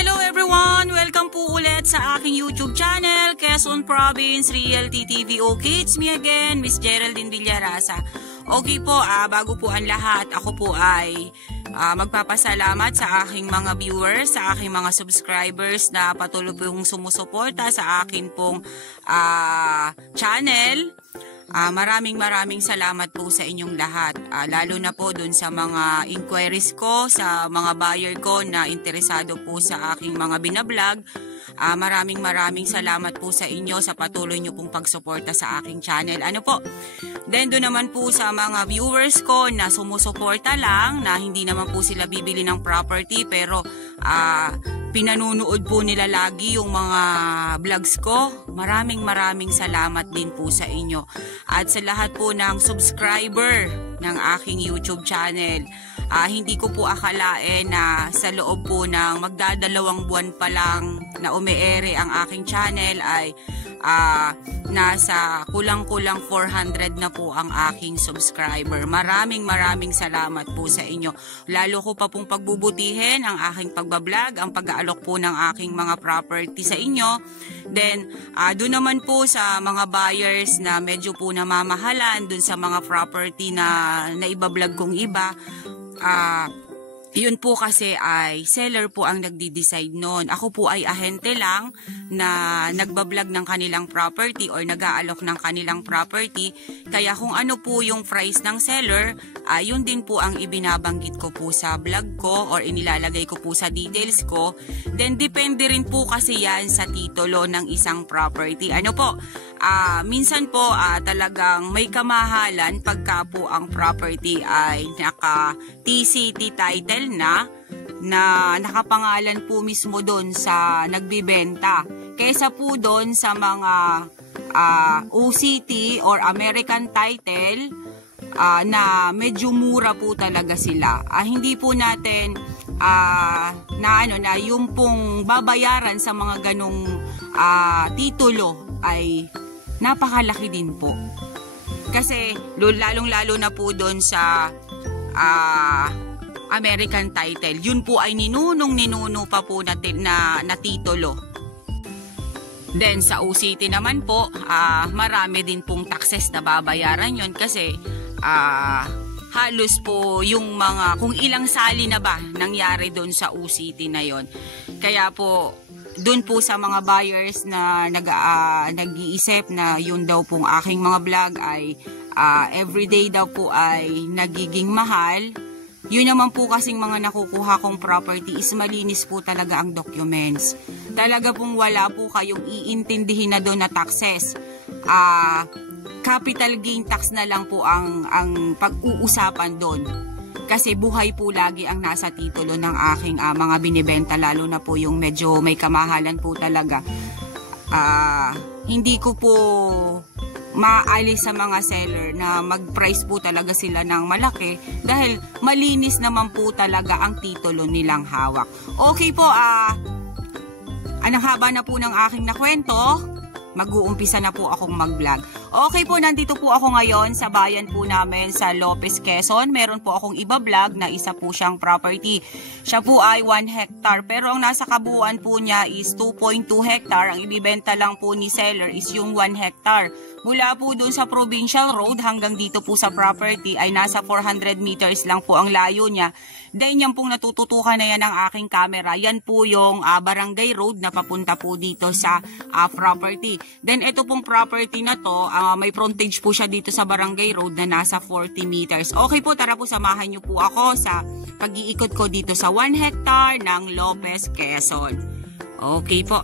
Hello everyone! Welcome po ulit sa aking YouTube channel, Quezon Province Realty TV. Okay, it's me again, Miss Geraldine Villarasa. Okay po, bago po ang lahat, ako po ay magpapasalamat sa aking mga viewers, sa aking mga subscribers na patuloy pong sumusuporta sa akin pong channel. Maraming salamat po sa inyong lahat, lalo na po dun sa mga inquiries ko, sa mga buyer ko na interesado po sa aking mga binablog. Maraming salamat po sa inyo sa patuloy nyo pong pagsuporta sa aking channel. Ano po? Then doon naman po sa mga viewers ko na sumusuporta lang, na hindi naman po sila bibili ng property pero pinanunood po nila lagi yung mga vlogs ko. Maraming salamat din po sa inyo. At sa lahat po ng subscriber ng aking YouTube channel, hindi ko po akalain na sa loob po ng magdadalawang buwan pa lang na umeere ang aking channel ay nasa kulang-kulang 400 na po ang aking subscriber. Maraming salamat po sa inyo. Lalo ko pa pong pagbubutihin ang aking pagbablog, ang pag-aalok po ng aking mga property sa inyo. Then, doon naman po sa mga buyers na medyo po namamahalan doon sa mga property na ibablog kong iba, yun po kasi ay seller po ang nagdi-decide noon. Ako po ay ahente lang na nagbablog ng kanilang property or nag-aalok ng kanilang property. Kaya kung ano po yung price ng seller, yun din po ang ibinabanggit ko po sa vlog ko or inilalagay ko po sa details ko. Then depende rin po kasi yan sa titulo ng isang property. Ano po? Minsan po talagang may kamahalan pagka po ang property ay naka TCT title na nakapangalan po mismo doon sa nagbibenta. Kaysa po doon sa mga OCT or American title na medyo mura po talaga sila. Hindi po natin na yung pong babayaran sa mga ganong titulo ay napakalaki din po. Kasi lalong-lalo na po doon sa American title. Yun po ay ninuno pa po natin na titulo. Then sa OCT naman po, marami din pong taxes na babayaran yun kasi halos po yung mga kung ilang sali na ba nangyari doon sa OCT na yon. Kaya po doon po sa mga buyers na nag-iisip na yun daw pong aking mga vlog ay everyday daw po ay nagiging mahal. Yun naman po kasing mga nakukuha kong property is malinis po talaga ang documents. Talaga pong wala po kayong iintindihin na doon na taxes. Capital gain tax na lang po ang pag-uusapan doon. Kasi buhay po lagi ang nasa titulo ng aking mga binibenta, lalo na po yung medyo may kamahalan po talaga. Hindi ko po maalis sa mga seller na mag-price po talaga sila ng malaki dahil malinis naman po talaga ang titulo nilang hawak. Okay po, anong haba na po ng aking nakwento, mag-uumpisa na po akong mag-vlog. Okay po, nandito po ako ngayon sa bayan po namin sa Lopez, Quezon. Meron po akong iba-vlog na isa po siyang property. Siya po ay 1 hectare pero ang nasa kabuuan po niya is 2.2 hectare. Ang ibibenta lang po ni seller is yung 1 hectare. Mula po dun sa Provincial Road hanggang dito po sa property ay nasa 400 meters lang po ang layo niya. Then yan pong natututukan na yan ng aking camera. Yan po yung Barangay Road na papunta po dito sa property. Then ito pong property na to, may frontage po siya dito sa Barangay Road na nasa 40 meters. Okay po, tara po samahan niyo po ako sa pag-iikot ko dito sa 1 hectare ng Lopez, Quezon. Okay po.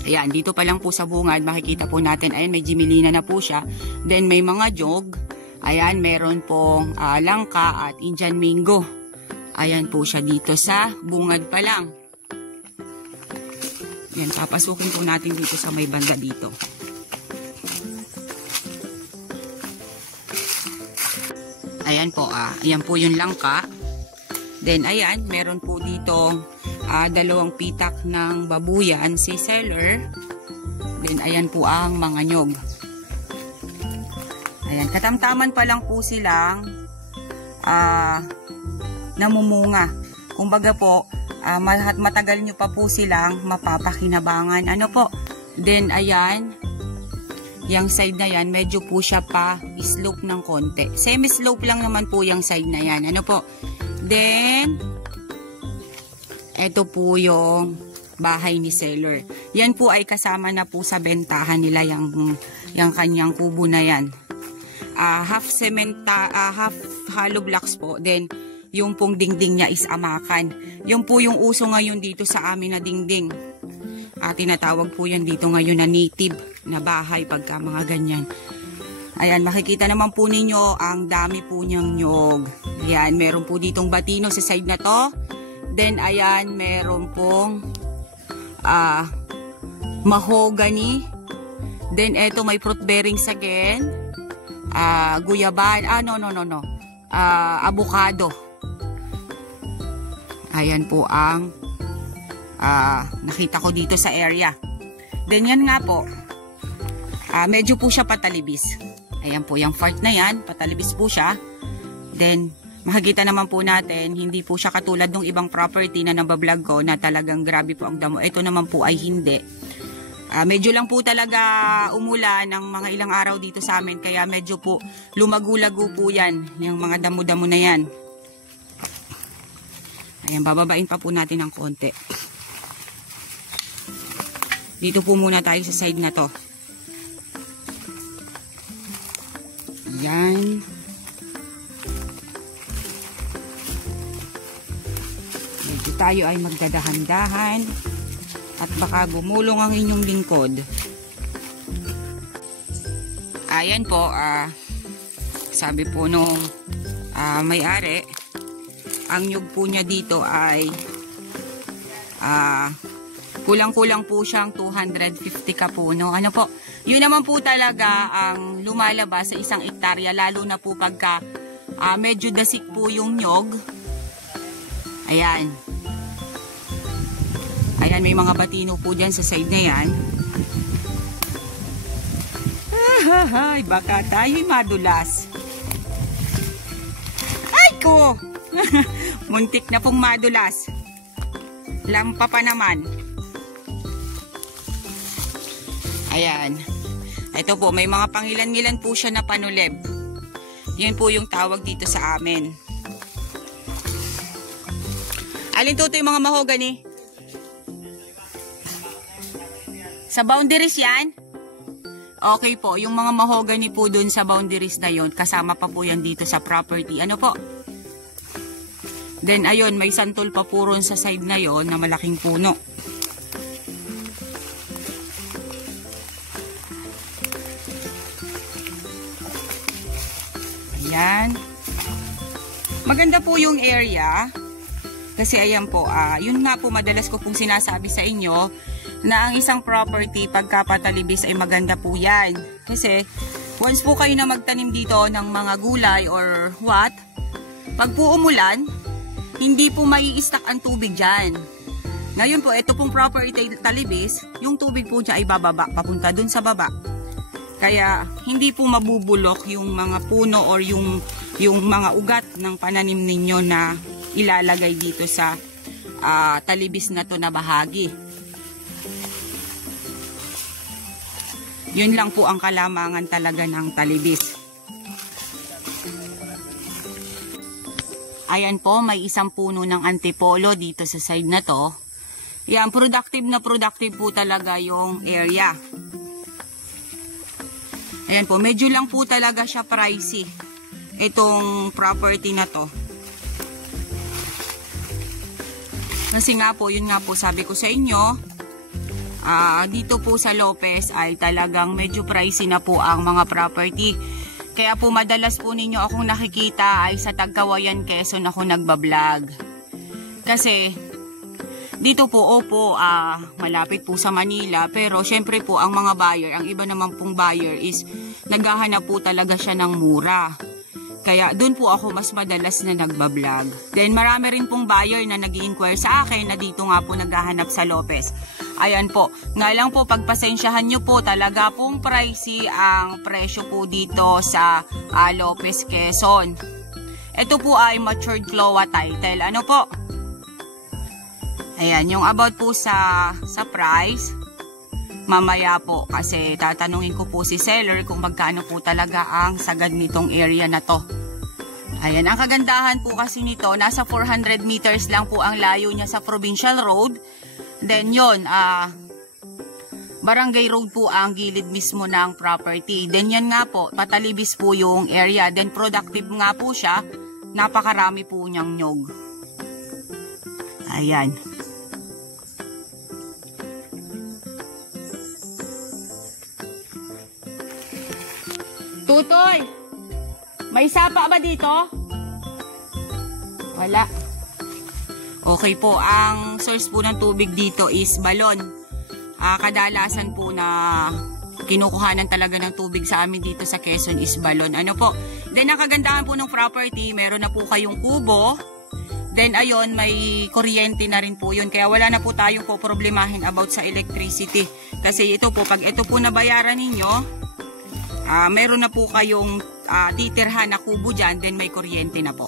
Ayan, dito pa lang po sa bungad, makikita po natin, ayan, may Jimelina na po siya. Then may mga jog. Ayan, meron pong langka at Indian mango. Ayan po siya dito sa bungad pa lang. Ayan, papasukin po natin dito sa may banda dito. Ayan po, ayan po yung langka. Then ayan, meron po dito dalawang pitak ng babuyan si seller. Then ayan po ang mga nyog. Ayan, katamtaman pa lang po silang namumunga. Kumbaga po, matagal nyo pa po silang mapapakinabangan. Ano po? Then, ayan, yung side na yan, medyo po siya pa slope ng konti. Semi-slope lang naman po yung side na yan. Ano po? Then, eto po yung bahay ni seller. Yan po ay kasama na po sa bentahan nila yung kanyang kubo na yan. Half cement, half hollow blocks po. Then, yung pong dingding niya is amakan. Yung po yung uso ngayon dito sa amin na dingding. Tinatawag po yan dito ngayon na native na bahay pagka mga ganyan. Ayan, makikita naman po ninyo ang dami po niyang nyog. Ayan, meron po ditong batino sa side na to. Then, ayan, meron pong mahogany. Then, eto may fruit bearings again. Guyaban. Avocado. Ayan po ang nakita ko dito sa area. Then yan nga po, medyo po siya patalibis. Ayan po, yung part na yan, patalibis po siya. Then, makikita naman po natin, hindi po siya katulad ng ibang property na nabablog ko na talagang grabe po ang damo. Ito naman po ay hindi. Medyo lang po talaga umulan ng mga ilang araw dito sa amin, kaya medyo po lumago-lago po yan, yung mga damo-damo na yan. Ayan, bababain pa po natin ng konti. Dito po muna tayo sa side na to. Ayan. Medyo tayo ay magdadahan-dahan at baka gumulong ang inyong lingkod. Ayan po, sabi po nung may-ari, ang nyug po niya dito ay kulang-kulang po siyang 250 kapuno. Ano po? Yun naman po talaga ang lumalabas sa isang hektarya, lalo na po pagka medyo dasik po yung nyog. Ayan. Ayan, may mga batino po dyan sa side na yan. Ay, baka tayo'y madulas. Ay ko! Muntik na pong madulas. Lampa pa naman. Ayan. Ito po, may mga pangilan-ngilan po siya na panuleb. Yun po yung tawag dito sa amin. Alin to yung mga mahogany? Sa boundaries yan? Okay po, yung mga mahogany po dun sa boundaries na yon, kasama pa po yan dito sa property. Ano po? Then ayun, may santol pa po ron sa side na yon na malaking puno. Ayan. Maganda po yung area. Kasi ayan po, yun nga po madalas ko pong sinasabi sa inyo na ang isang property pagkapatalibis ay maganda po yan. Kasi once po kayo na magtanim dito ng mga gulay or what, pag po umulan, hindi po mai-stack ang tubig dyan. Ngayon po, ito pong property talibis, yung tubig po dyan ay bababa, papunta dun sa baba. Kaya, hindi po mabubulok yung mga puno or yung mga ugat ng pananim ninyo na ilalagay dito sa talibis na to na bahagi. Yun lang po ang kalamangan talaga ng talibis. Ayan po, may isang puno ng antipolo dito sa side na to. Yan, productive na productive po talaga yung area. Ayan po, medyo lang po talaga siya pricey. Itong property na to. Kasi nga po, yun nga po sabi ko sa inyo, dito po sa Lopez ay talagang medyo pricey na po ang mga property. Kaya po madalas po ninyo akong nakikita ay sa Tagkawayan, Quezon ako nagbablog. Kasi dito po, opo, malapit po sa Manila. Pero syempre po ang mga buyer, ang iba naman pong buyer is naghahanap po talaga siya ng mura. Kaya doon po ako mas madalas na nagbablog. Then marami rin pong buyer na nag-i-inquire sa akin na dito nga po naghahanap sa Lopez. Ayan po, nga lang po pagpasensyahan nyo po, talaga pong pricey ang presyo po dito sa Lopez, Quezon. Ito po ay matured CLOA title. Ano po? Ayan, yung about po sa price, mamaya po kasi tatanungin ko po si seller kung magkano po talaga ang sagad nitong area na to. Ayan, ang kagandahan po kasi nito, nasa 400 meters lang po ang layo niya sa Provincial Road. Then yon, Barangay Road po ang gilid mismo ng property. Then yan nga po, patalibis po yung area. Then productive nga po siya, napakarami po niyang nyog. Ayan. Tutoy! May sapa ba dito? Wala. Okay po, ang source po ng tubig dito is balon. Kadalasan po na kinukuhanan talaga ng tubig sa amin dito sa Quezon is balon. Ano po? Then ang kagandahan po ng property, meron na po kayong kubo. Then ayun, may kuryente na rin po yun. Kaya wala na po tayong po problemahin about sa electricity. Kasi ito po, pag ito po nabayaran ninyo, meron na po kayong titirhan na kubo dyan, then may kuryente na po.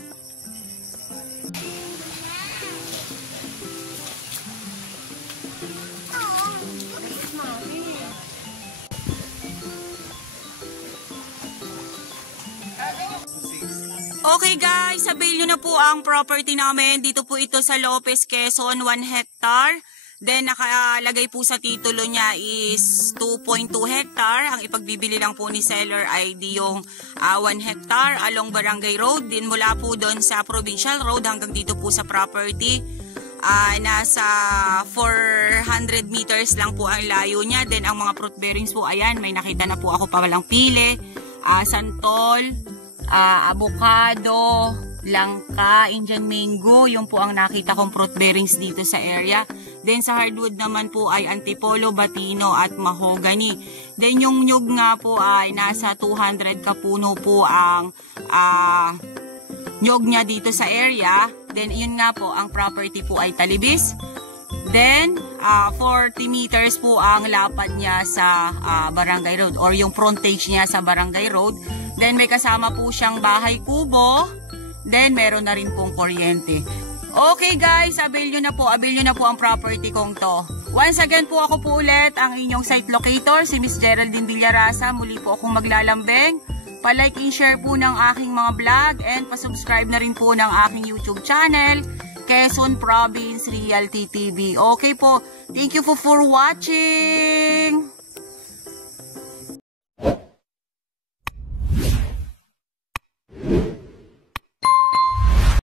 Okay guys, avail nyo na po ang property namin. Dito po ito sa Lopez, Quezon, 1 hectare. Then nakalagay po sa titulo niya is 2.2 hectare. Ang ipagbibili lang po ni seller ay yung 1 hectare along Barangay Road. Din mula po doon sa Provincial Road hanggang dito po sa property. Nasa 400 meters lang po ang layo niya. Then ang mga fruit bearings po, ayan, may nakita na po ako pa walang pili, santol, avocado, langka, Indian mango, yung po ang nakita kong fruit bearings dito sa area. Then sa hardwood naman po ay antipolo, batino at mahogany. Then yung nyug nga po ay nasa 200 kapuno po ang nyug niya dito sa area. Then yun nga po, ang property po ay talibis. Then 40 meters po ang lapad niya sa Barangay Road or yung frontage niya sa Barangay Road. Then may kasama po siyang bahay kubo. Then meron na rin pong kuryente. Okay guys, avail nyo na po ang property kong to. Once again po ako po ulit ang inyong site locator, si Miss Geraldine Villarasa. Muli po akong maglalambing. Pa-like and share po ng aking mga vlog and pa-subscribe na rin po ng aking YouTube channel, Quezon Province Realty TV. Okay po, thank you for watching!